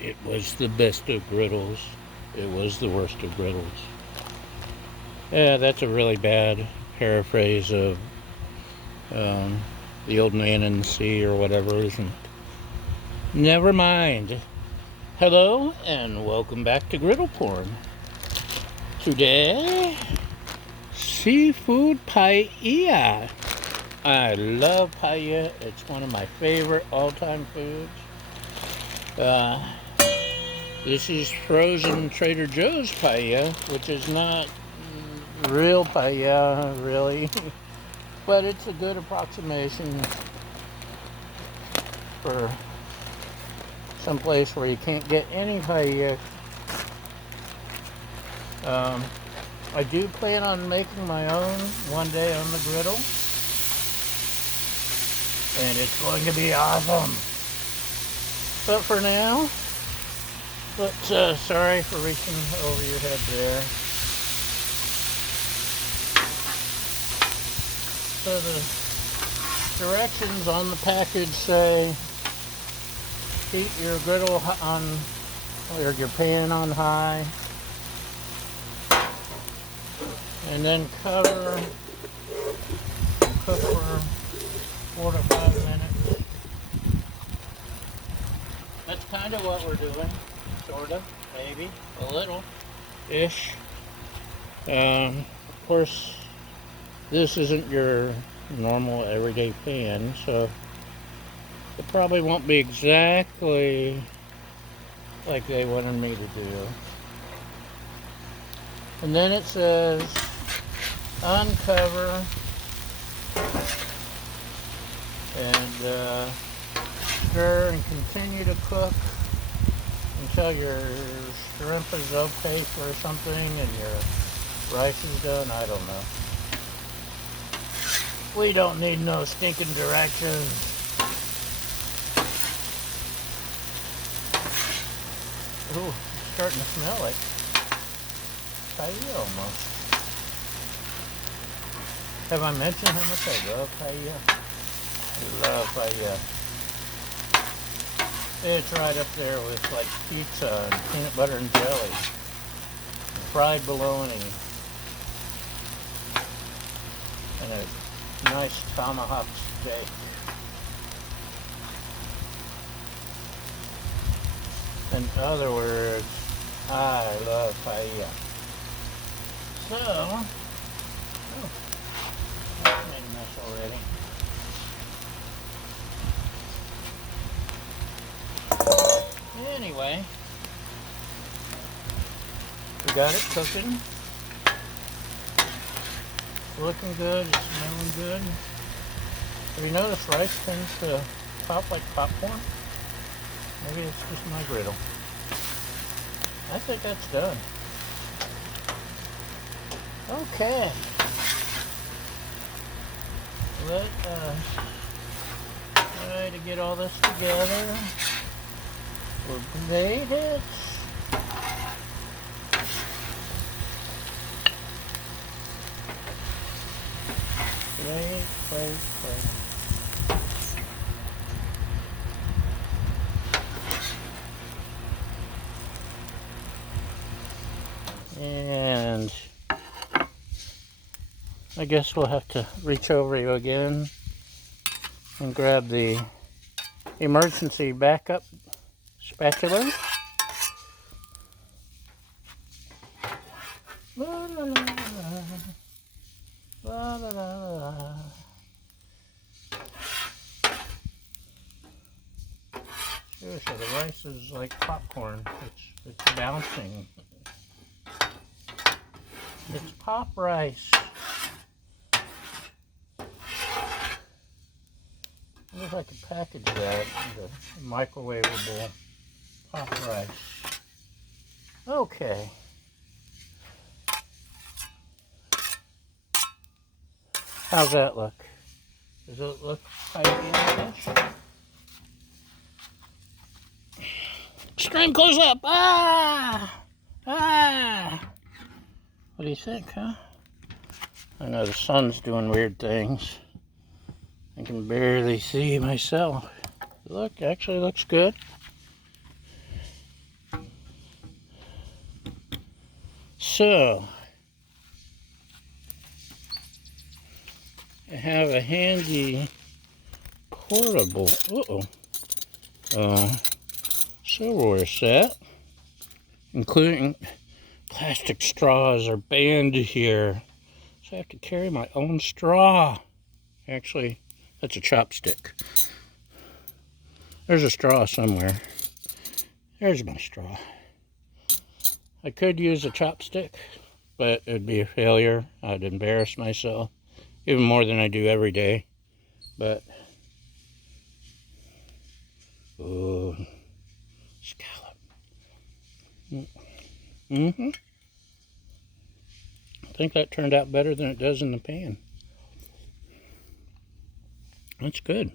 It was the best of griddles. It was the worst of griddles. Yeah, that's a really bad paraphrase of um, the old man in the sea or whatever, isn't? Never mind. Hello and welcome back to Griddle Porn. Today, seafood paella. I love paella. It's one of my favorite all-time foods. This is frozen Trader Joe's paella, which is not real paella, really, but it's a good approximation for some place where you can't get any paella. I do plan on making my own one day on the griddle, and it's going to be awesome. But for now, sorry for reaching over your head there. So the directions on the package say heat your griddle on, or your pan on high, and then cover and cook for 4 to 5 minutes. That's kind of what we're doing, sort of, maybe, a little-ish. Of course, this isn't your normal everyday pan, so it probably won't be exactly like they wanted me to do. And then it says uncover and stir and continue to cook until your shrimp is okay for something and your rice is done. I don't know. We don't need no stinking directions. Ooh, it's starting to smell like paella almost. Have I mentioned how much I love paella? I love paella. It's right up there with like pizza and peanut butter and jelly, and fried bologna, and a nice tomahawk steak. In other words, I love paella. So, oh, I made a mess already. Anyway, we got it cooking. It's looking good, it's smelling good. Have you noticed rice tends to pop like popcorn? Maybe it's just my griddle. I think that's done. Okay. Let us try to get all this together. We'll blade it. Blade. And I guess we'll have to reach over you again and grab the emergency backup spatula. La, la, la, la, la, la, la. Seriously, the rice is like popcorn. It's bouncing. It's pop rice. I wonder if I could package that into microwavable pop rice. Okay. How's that look? Does it look ideal-ish? Extreme close up! Ah! Ah! What do you think, huh? I know the sun's doing weird things. I can barely see myself. Look, actually looks good. So, I have a handy portable silverware set, including plastic straws are banned here, so I have to carry my own straw. Actually, that's a chopstick. There's a straw somewhere. There's my straw. I could use a chopstick, but it'd be a failure. I'd embarrass myself even more than I do every day. But, oh, scallop. I think that turned out better than it does in the pan. That's good.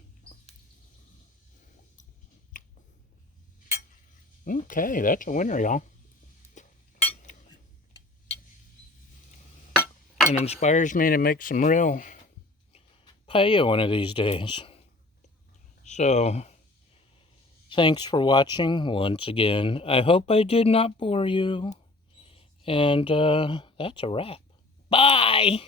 Okay, that's a winner, y'all. It inspires me to make some real paella one of these days. So, thanks for watching once again. I hope I did not bore you. And that's a wrap. Bye!